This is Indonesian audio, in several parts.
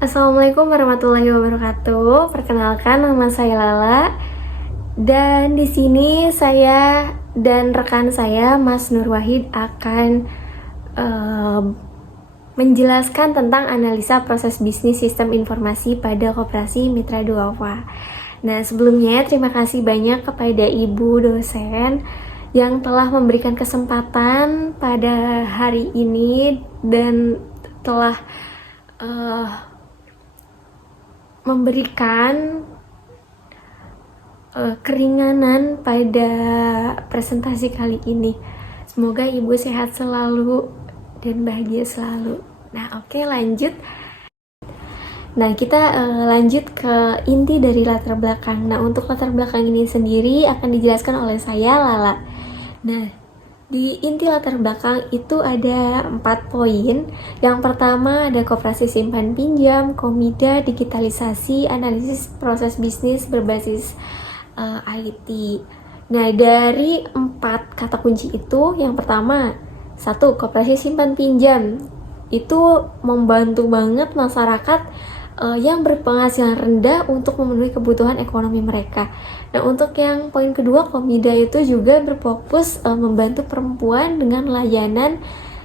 Assalamualaikum warahmatullahi wabarakatuh. Perkenalkan, nama saya Lala. Dan di sini saya dan rekan saya, Mas Nur Wahid, akan menjelaskan tentang analisa proses bisnis sistem informasi pada Koperasi Mitra Duafa. Nah, sebelumnya terima kasih banyak kepada Ibu dosen yang telah memberikan kesempatan pada hari ini dan telah memberikan keringanan pada presentasi kali ini. Semoga Ibu sehat selalu dan bahagia selalu. Nah, oke, lanjut. Nah, kita lanjut ke inti dari latar belakang. Nah, untuk latar belakang ini sendiri akan dijelaskan oleh saya, Lala. Nah, di inti latar belakang itu ada 4 poin. Yang pertama ada koperasi simpan pinjam, komida, digitalisasi, analisis proses bisnis berbasis IT. Nah, dari 4 kata kunci itu, yang pertama, 1. Koperasi simpan pinjam. Itu membantu banget masyarakat yang berpenghasilan rendah untuk memenuhi kebutuhan ekonomi mereka. Nah, untuk yang poin kedua, Komida itu juga berfokus membantu perempuan dengan layanan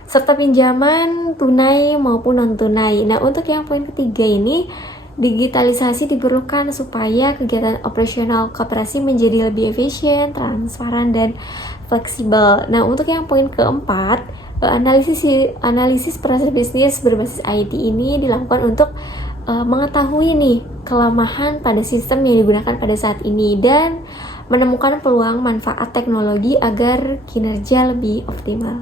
serta pinjaman tunai maupun non-tunai. Nah, untuk yang poin ketiga ini, digitalisasi diperlukan supaya kegiatan operasional koperasi menjadi lebih efisien, transparan, dan fleksibel. Nah, untuk yang poin keempat, analisis proses bisnis berbasis IT ini dilakukan untuk mengetahui nih kelemahan pada sistem yang digunakan pada saat ini dan menemukan peluang manfaat teknologi agar kinerja lebih optimal.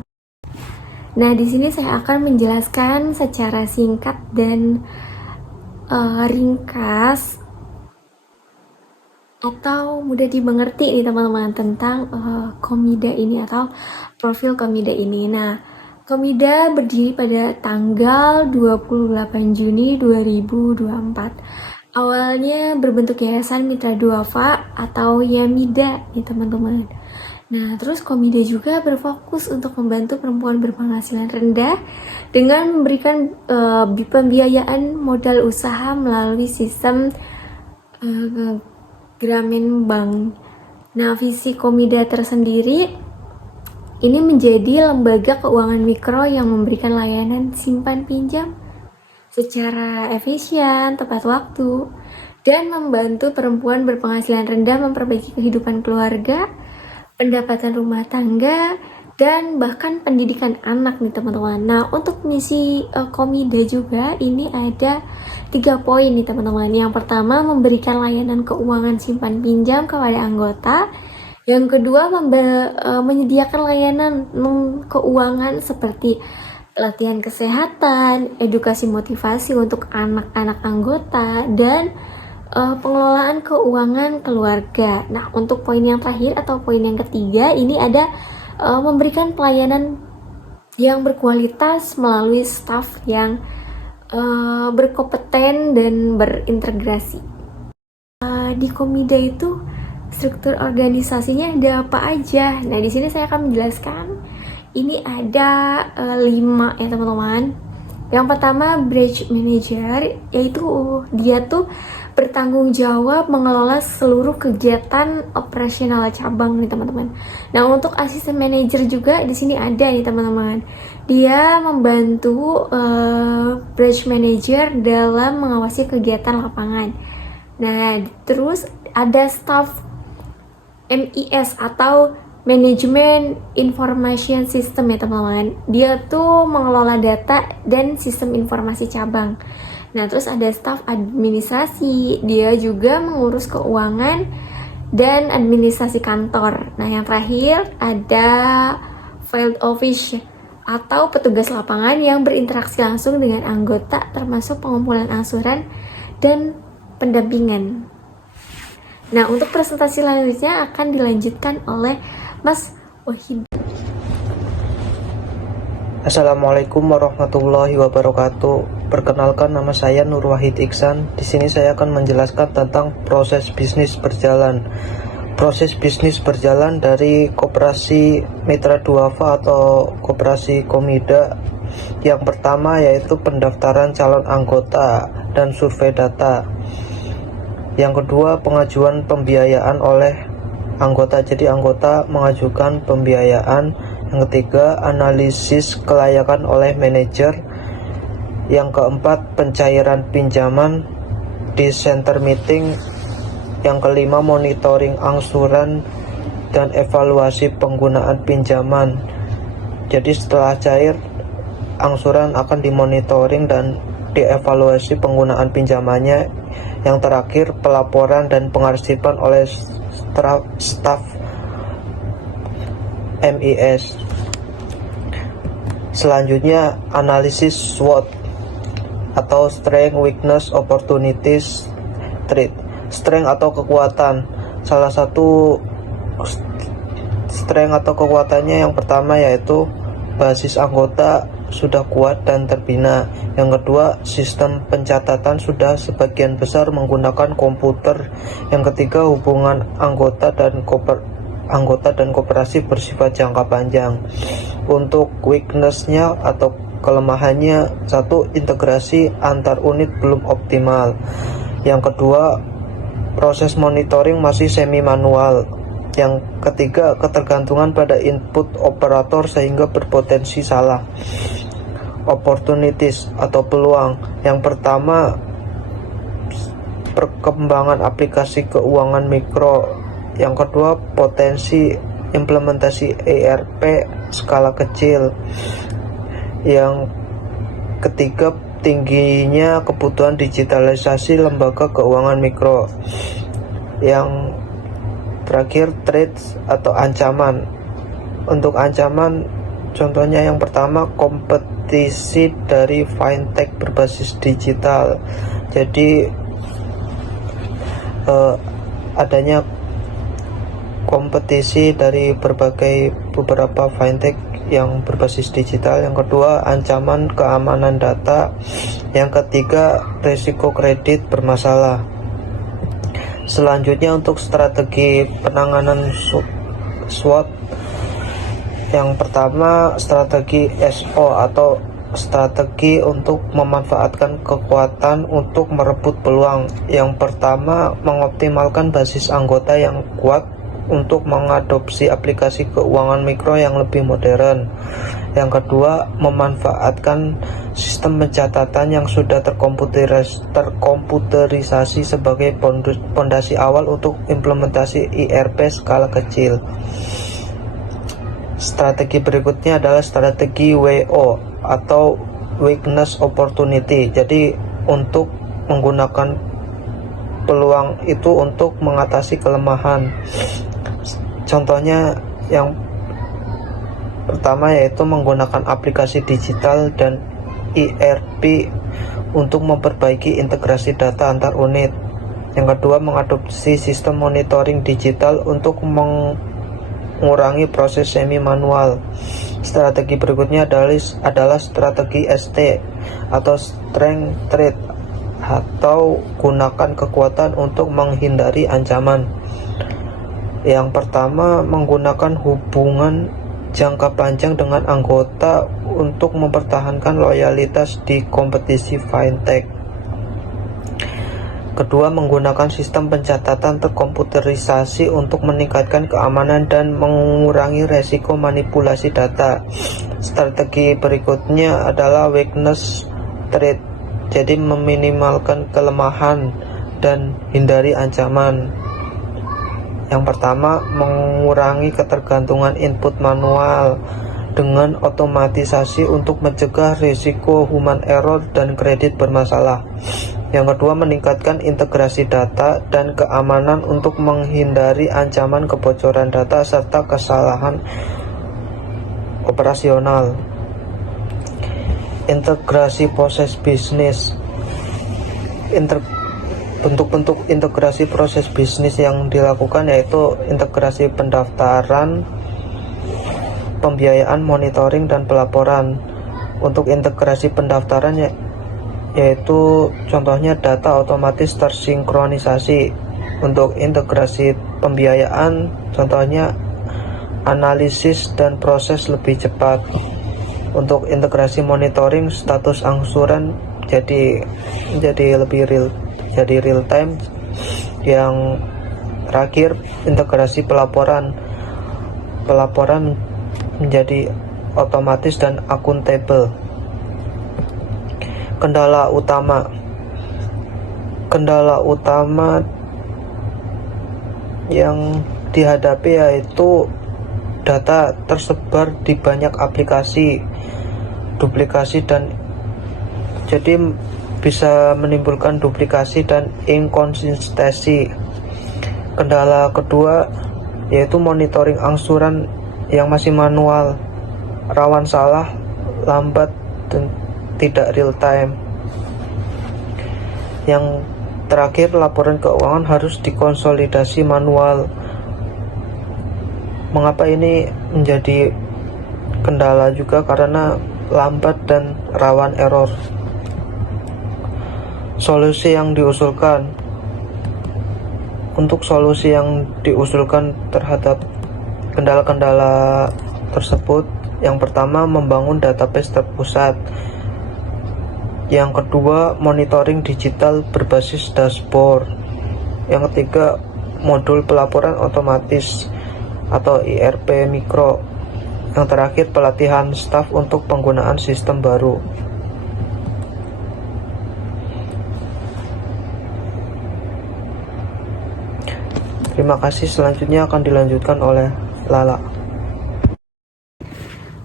Nah, di sini saya akan menjelaskan secara singkat dan ringkas atau mudah dimengerti nih teman-teman tentang Komida ini atau profil Komida ini. Nah, Komida berdiri pada tanggal 28 Juni 2024. Awalnya berbentuk Yayasan Mitra Duafa atau Yamida nih teman-teman. Nah, terus Komida juga berfokus untuk membantu perempuan berpenghasilan rendah dengan memberikan pembiayaan modal usaha melalui sistem Grameen Bank. Nah, visi Komida tersendiri ini menjadi lembaga keuangan mikro yang memberikan layanan simpan pinjam secara efisien, tepat waktu, dan membantu perempuan berpenghasilan rendah memperbaiki kehidupan keluarga, pendapatan rumah tangga, dan bahkan pendidikan anak nih teman-teman. Nah, untuk misi Komida juga ini ada 3 poin nih teman-teman. Yang pertama, memberikan layanan keuangan simpan pinjam kepada anggota. Yang kedua, menyediakan layanan keuangan seperti latihan kesehatan, edukasi motivasi untuk anak-anak anggota, dan pengelolaan keuangan keluarga. Nah, untuk poin yang terakhir atau poin yang ketiga, ini ada memberikan pelayanan yang berkualitas melalui staf yang berkompeten dan berintegrasi. Di Komida itu struktur organisasinya ada apa aja? Nah, di sini saya akan menjelaskan. Ini ada 5 ya teman-teman. Yang pertama, branch manager, yaitu dia tuh bertanggung jawab mengelola seluruh kegiatan operasional cabang nih teman-teman. Nah, untuk asisten manager juga di sini ada nih teman-teman. Dia membantu branch manager dalam mengawasi kegiatan lapangan. Nah, terus ada staff MES atau Management Information System ya teman-teman. Dia tuh mengelola data dan sistem informasi cabang. Nah, terus ada staf administrasi. Dia juga mengurus keuangan dan administrasi kantor. Nah, yang terakhir ada Field Office atau petugas lapangan yang berinteraksi langsung dengan anggota termasuk pengumpulan angsuran dan pendampingan. Nah, untuk presentasi selanjutnya akan dilanjutkan oleh Mas Wahid. Assalamualaikum warahmatullahi wabarakatuh. Perkenalkan, nama saya Nur Wahid Iksan. Di sini saya akan menjelaskan tentang proses bisnis berjalan. Proses bisnis berjalan dari Koperasi Mitra Duafa atau Koperasi Komida. Yang pertama yaitu pendaftaran calon anggota. dan survei data. Yang kedua, pengajuan pembiayaan oleh anggota. Jadi anggota mengajukan pembiayaan. Yang ketiga, analisis kelayakan oleh manajer. Yang keempat, pencairan pinjaman di center meeting. Yang kelima, monitoring angsuran dan evaluasi penggunaan pinjaman. Jadi setelah cair, angsuran akan dimonitoring dan dievaluasi penggunaan pinjamannya. Yang terakhir, pelaporan dan pengarsipan oleh staf MIS. Selanjutnya, analisis SWOT atau Strength, Weakness, Opportunities, Threat. Strength atau kekuatan. Salah satu strength atau kekuatannya yang pertama yaitu basis anggota sudah kuat dan terbina. Yang kedua, sistem pencatatan sudah sebagian besar menggunakan komputer. Yang ketiga, hubungan anggota dan koperasi bersifat jangka panjang. Untuk weakness-nya atau kelemahannya, satu, integrasi antar unit belum optimal. Yang kedua, proses monitoring masih semi manual. Yang ketiga, ketergantungan pada input operator sehingga berpotensi salah. Opportunities atau peluang. Yang pertama, perkembangan aplikasi keuangan mikro. Yang kedua, potensi implementasi ERP skala kecil. Yang ketiga, tingginya kebutuhan digitalisasi lembaga keuangan mikro. Yang terakhir, threats atau ancaman. Untuk ancaman, contohnya yang pertama, kompetisi dari fintech berbasis digital. Jadi adanya kompetisi dari beberapa fintech yang berbasis digital. Yang kedua, ancaman keamanan data. Yang ketiga, risiko kredit bermasalah. Selanjutnya, untuk strategi penanganan SWOT. Yang pertama, strategi SO atau strategi untuk memanfaatkan kekuatan untuk merebut peluang. Yang pertama, mengoptimalkan basis anggota yang kuat untuk mengadopsi aplikasi keuangan mikro yang lebih modern. Yang kedua, memanfaatkan sistem pencatatan yang sudah terkomputerisasi sebagai pondasi awal untuk implementasi ERP skala kecil. Strategi berikutnya adalah strategi WO atau Weakness Opportunity. Jadi untuk menggunakan peluang itu untuk mengatasi kelemahan. Contohnya yang pertama yaitu menggunakan aplikasi digital dan ERP untuk memperbaiki integrasi data antar unit. Yang kedua, mengadopsi sistem monitoring digital untuk mengurangi proses semi manual. Strategi berikutnya adalah strategi ST atau Strength Threat atau gunakan kekuatan untuk menghindari ancaman. Yang pertama, menggunakan hubungan jangka panjang dengan anggota untuk mempertahankan loyalitas di kompetisi fintech. Kedua, menggunakan sistem pencatatan terkomputerisasi untuk meningkatkan keamanan dan mengurangi resiko manipulasi data. Strategi berikutnya adalah weakness threat, jadi meminimalkan kelemahan dan hindari ancaman. Yang pertama, mengurangi ketergantungan input manual dengan otomatisasi untuk mencegah risiko human error dan kredit bermasalah. Yang kedua, meningkatkan integrasi data dan keamanan untuk menghindari ancaman kebocoran data serta kesalahan operasional. Integrasi proses bisnis. Bentuk-bentuk integrasi proses bisnis yang dilakukan yaitu integrasi pendaftaran, pembiayaan, monitoring, dan pelaporan. Untuk integrasi pendaftaran yaitu contohnya data otomatis tersinkronisasi. Untuk integrasi pembiayaan contohnya analisis dan proses lebih cepat. Untuk integrasi monitoring, status angsuran jadi lebih real time. Yang terakhir, integrasi pelaporan menjadi otomatis dan akuntabel. Kendala utama yang dihadapi yaitu data tersebar di banyak aplikasi, duplikasi, dan jadi bisa menimbulkan duplikasi dan inkonsistensi. Kendala kedua yaitu monitoring angsuran yang masih manual, rawan salah, lambat, dan tidak real time. Yang terakhir, laporan keuangan harus dikonsolidasi manual. Mengapa ini menjadi kendala juga? Karena lambat dan rawan error. Solusi yang diusulkan. Untuk solusi yang diusulkan terhadap kendala-kendala tersebut, yang pertama, membangun database terpusat. Yang kedua, monitoring digital berbasis dashboard. Yang ketiga, modul pelaporan otomatis atau ERP mikro. Yang terakhir, pelatihan staf untuk penggunaan sistem baru. Terima kasih. Selanjutnya akan dilanjutkan oleh Lala.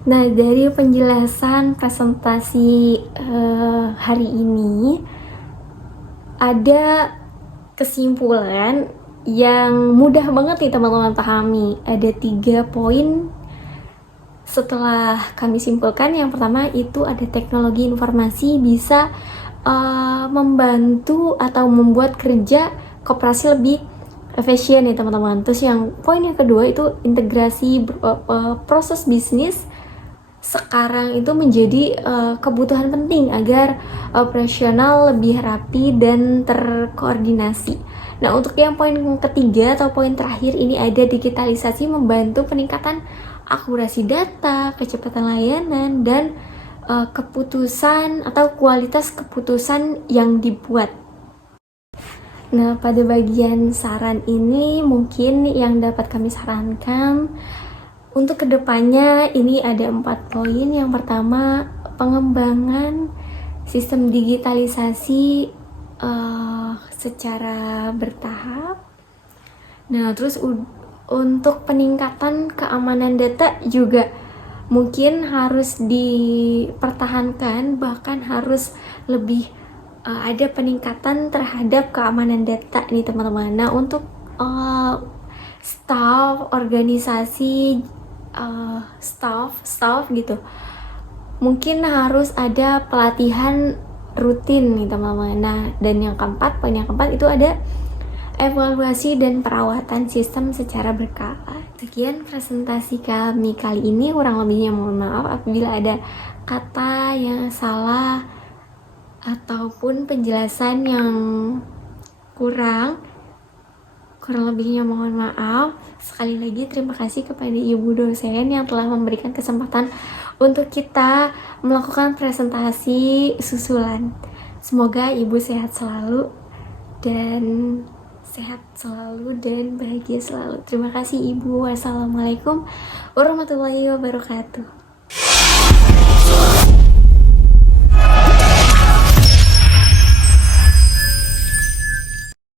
Nah, dari penjelasan presentasi hari ini, ada kesimpulan yang mudah banget nih teman-teman pahami. Ada 3 poin setelah kami simpulkan. Yang pertama itu ada teknologi informasi bisa membantu atau membuat kerja koperasi lebih efisien nih teman-teman. Terus yang poin yang kedua itu integrasi proses bisnis sekarang itu menjadi kebutuhan penting agar operasional lebih rapi dan terkoordinasi. Nah, untuk yang poin ketiga atau poin terakhir ini ada digitalisasi membantu peningkatan akurasi data, kecepatan layanan, dan keputusan atau kualitas keputusan yang dibuat. Nah, pada bagian saran ini mungkin yang dapat kami sarankan untuk kedepannya ini ada 4 poin. Yang pertama, pengembangan sistem digitalisasi secara bertahap. Nah, terus untuk peningkatan keamanan data juga mungkin harus dipertahankan, bahkan harus lebih ada peningkatan terhadap keamanan data nih teman-teman. Nah, untuk staff, organisasi, staff gitu, mungkin harus ada pelatihan rutin nih teman-teman. Nah, dan poin yang keempat itu ada evaluasi dan perawatan sistem secara berkala. Sekian presentasi kami kali ini, kurang lebihnya mohon maaf apabila ada kata yang salah ataupun penjelasan yang kurang lebihnya mohon maaf. Sekali lagi terima kasih kepada ibu dosen yang telah memberikan kesempatan untuk kita melakukan presentasi susulan. Semoga ibu sehat selalu dan bahagia selalu. Terima kasih ibu. Wassalamualaikum warahmatullahi wabarakatuh.